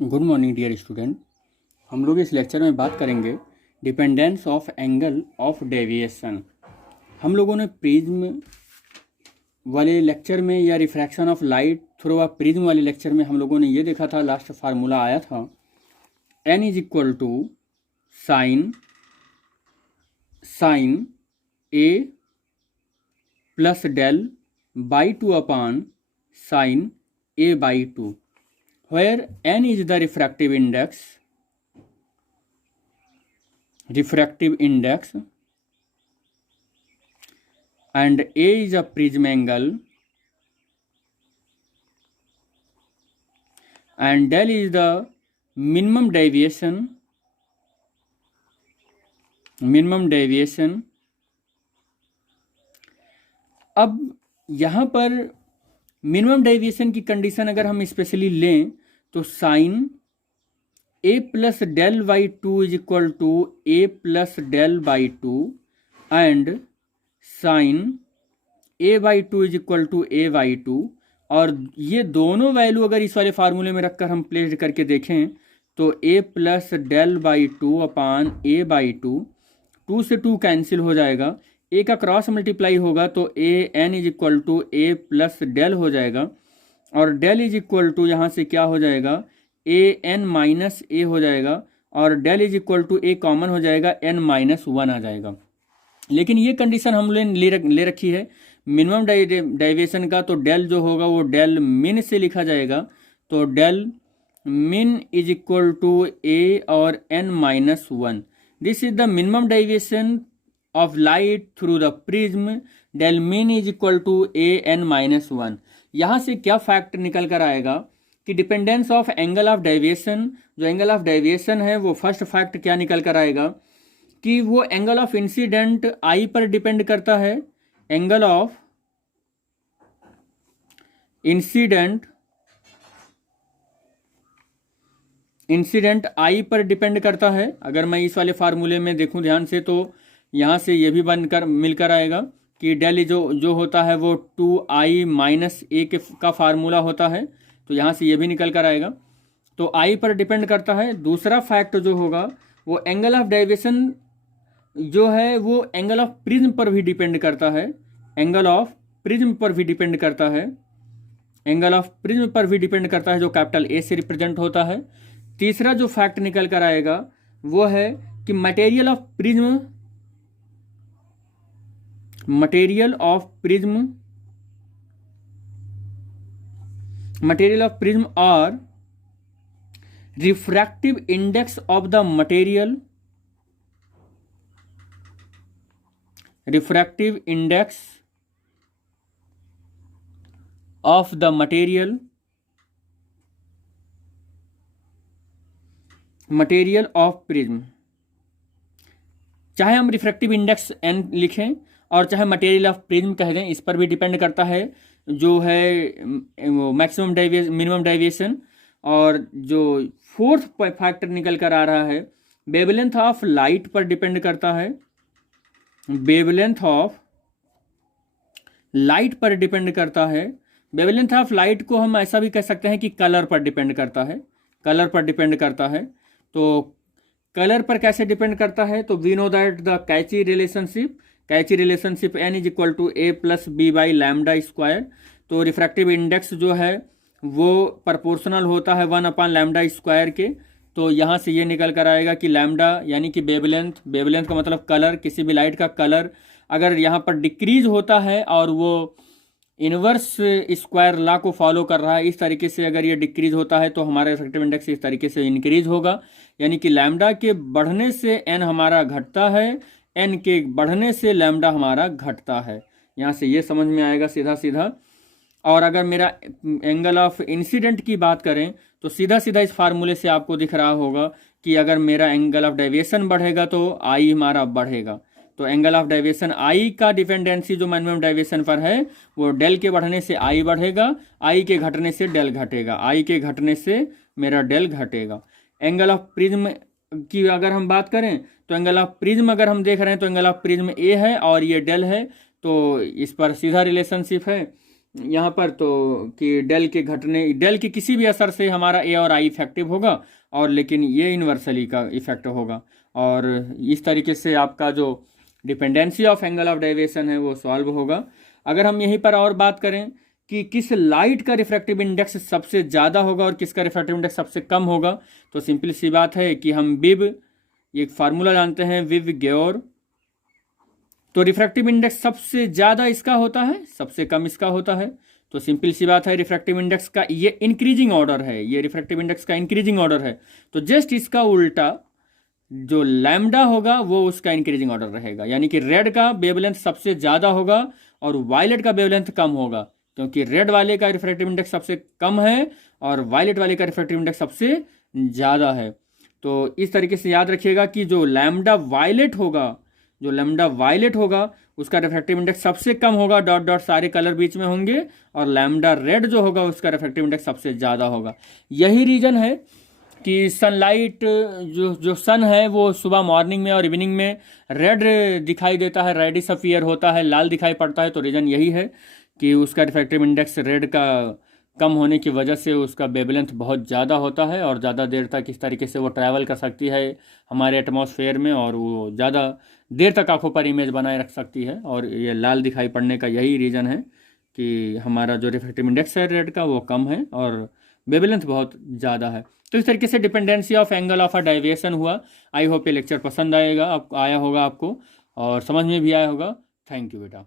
Good morning dear student. हम लोग इस लेक्चर में बात करेंगे dependence of angle of deviation. हम लोगों ने प्रिज्म वाले लेक्चर में या refraction of light through a prism वाले लेक्चर में हम लोगों ने ये देखा था, लास्ट फार्मूला आया था n is equal to sine A plus del by two upon sine A by two, where n is the refractive index and a is a prism angle and del is the minimum deviation। अब यहाँ पर minimum deviation की condition अगर हम specially लें तो sine A plus del by two is equal to A plus del by two and sine A by two is equal to A by two. और ये दोनों वैल्यू अगर इस वाले फार्मूले में रखकर हम प्लेस करके देखें तो A plus del by two upon A by two से टू कैंसिल हो जाएगा, ए का क्रॉस मल्टीप्लाई होगा तो A n is equal to A plus del हो जाएगा और डेल इज इक्वल टू यहाँ से क्या हो जाएगा, ए एन माइनस ए हो जाएगा और del is equal to A common हो जाएगा, एन माइनस वन आ जाएगा। लेकिन ये कंडीशन हम ले रखी है मिनिमम डेविएशन का, तो डेल जो होगा वो डेल मिन से लिखा जाएगा, तो डेल मिन इज इक्वल टू ए और n minus one. This is the minimum deviation of light through the prism, del min is equal to a n minus one. यहाँ से क्या फैक्ट निकल कर आएगा कि dependence of angle of deviation, जो angle of deviation है वो फर्स्ट फैक्ट क्या निकल कर आएगा कि वो एंगल ऑफ इंसिडेंट आई पर डिपेंड करता है। एंगल ऑफ इंसिडेंट आई पर डिपेंड करता है। अगर मैं इस वाले फार्मूले में देखूं ध्यान से तो यहाँ से ये भी बनकर मिलकर आएगा कि डेल जो होता है वो 2i माइनस ए का फार्मूला होता है, तो यहाँ से ये भी निकल कर आएगा, तो आई पर डिपेंड करता है। दूसरा फैक्ट जो होगा वो एंगल ऑफ डेविएशन जो है वो एंगल ऑफ प्रिज्म पर भी डिपेंड करता है, एंगल ऑफ प्रिज्म पर भी डिपेंड करता है, एंगल ऑफ प्रिज्म पर भी डिपेंड करता है जो कैपिटल ए से रिप्रेजेंट होता है। तीसरा जो फैक्ट निकल कर आएगा वो है कि मटेरियल ऑफ प्रिज्म और refractive index of the material, material of prism, चाहे हम रिफ्रैक्टिव इंडेक्स एन लिखें और चाहे मटेरियल ऑफ प्रिज्म कह दें, इस पर भी डिपेंड करता है जो है मिनिमम डेविएशन। और जो फोर्थ फैक्टर निकल कर आ रहा है वेवलेंथ ऑफ लाइट पर डिपेंड करता है, wavelength of light of light को हम ऐसा भी कह सकते हैं कि कलर पर डिपेंड करता है। तो कलर पर कैसे डिपेंड करता है, तो we know that the Cauchy relationship n is equal to A plus B by lambda square. तो रिफ्रैक्टिव इंडेक्स जो है वो प्रोपोर्शनल होता है 1 अपान लैम्डा स्क्वायर के। तो यहाँ से ये निकल कर आएगा कि लैम्डा यानी कि वेवलेंथ का मतलब कलर, किसी भी लाइट का कलर अगर यहाँ पर डिक्रीज होता है और वो इनवर्स स्क्वायर लॉ को फॉलो कर रहा है, इस तरीके से अगर ये डिक्रीज होता है तो हमारा रिफ्रैक्टिव इंडेक्स इस तरीके से इंक्रीज होगा, यानी कि लैम्डा के बढ़ने से n हमारा घटता है, n के बढ़ने से लैम्डा हमारा घटता है। यहाँ से ये समझ में आएगा सीधा। और अगर मेरा एंगल ऑफ इंसिडेंट की बात करें तो सीधा इस फार्मूले से आपको दिख रहा होगा कि अगर मेरा एंगल ऑफ डेविएशन बढ़ेगा तो आई हमारा बढ़ेगा। तो एंगल ऑफ डेविएशन आई का डिपेंडेंसी जो मिनिमम डेविएशन पर है वो डेल के बढ़ने से आई बढ़ेगा, आई के घटने से डेल घटेगा, आई के घटने से मेरा डेल घटेगा। एंगल ऑफ प्रिज्म की अगर हम बात करें तो एंगल ऑफ प्रिज्म अगर हम देख रहे हैं तो एंगल ऑफ प्रिज्म ए है और ये डेल है, तो इस पर सीधा रिलेशनशिप है। यहाँ पर तो कि डेल के किसी भी असर से हमारा ए और आई इफेक्टिव होगा, और लेकिन ये इन्वर्सली का इफेक्ट होगा। और इस तरीके से आपका जो dependency of angle of deviation है वो सॉल्व होगा। अगर हम यहीं पर और बात करें कि किस लाइट का रिफ्रैक्टिव इंडेक्स सबसे ज़्यादा होगा और किसका रिफ्रैक्टिव इंडेक्स सबसे कम होगा, तो सिंपल सी बात है कि हम विव, एक फार्मूला जानते हैं विव गेओर, तो रिफ्रैक्टिव इंडेक्स सबसे ज़्यादा इसका होता है, सबसे कम इसका होता है। तो सिंपल सी बात है, रिफ्रैक्टिव इंडेक्स का ये इंक्रीजिंग ऑर्डर है, ये रिफ्रैक्टिव इंडेक्स का इंक्रीजिंग ऑर्डर है। तो जस्ट इसका उल्टा जो लैम्डा होगा वो उसका इंक्रीजिंग ऑर्डर रहेगा, यानी कि रेड का वेवलेंथ सबसे ज़्यादा होगा और वायलेट का वेवलेंथ कम होगा, क्योंकि रेड वाले का रिफ्रैक्टिव इंडेक्स सबसे कम है और वायलेट वाले का रिफ्रैक्टिव इंडेक्स सबसे ज़्यादा है। तो इस तरीके से याद रखिएगा कि जो लैम्डा वायलेट होगा उसका रिफ्रैक्टिव इंडेक्स सबसे कम होगा, डॉट डॉट सारे कलर बीच में होंगे, और लैम्डा रेड जो होगा उसका रिफ्रैक्टिव इंडेक्स सबसे ज़्यादा होगा। यही रीज़न है कि सनलाइट जो सन है वो सुबह मॉर्निंग में और इवनिंग में रेड दिखाई देता है, रेडिश अपीयर होता है, लाल दिखाई पड़ता है। तो रीज़न यही है कि उसका रिफ्रैक्टिव इंडेक्स रेड का कम होने की वजह से उसका वेवलेंथ बहुत ज़्यादा होता है और ज़्यादा देर तक इस तरीके से वो ट्रैवल कर सकती है हमारे एटमॉस्फेयर में, और वो ज़्यादा देर तक आंखों पर इमेज बनाए रख सकती है। और ये लाल दिखाई पड़ने का यही रीज़न है कि हमारा जो रिफ्रैक्टिव इंडेक्स है रेड का वो कम है और वेवलेंथ बहुत ज़्यादा है। तो इस तरीके से dependency of angle of a deviation हुआ। आई होप ये लेक्चर पसंद आया होगा आपको और समझ में भी आया होगा। थैंक यू बेटा।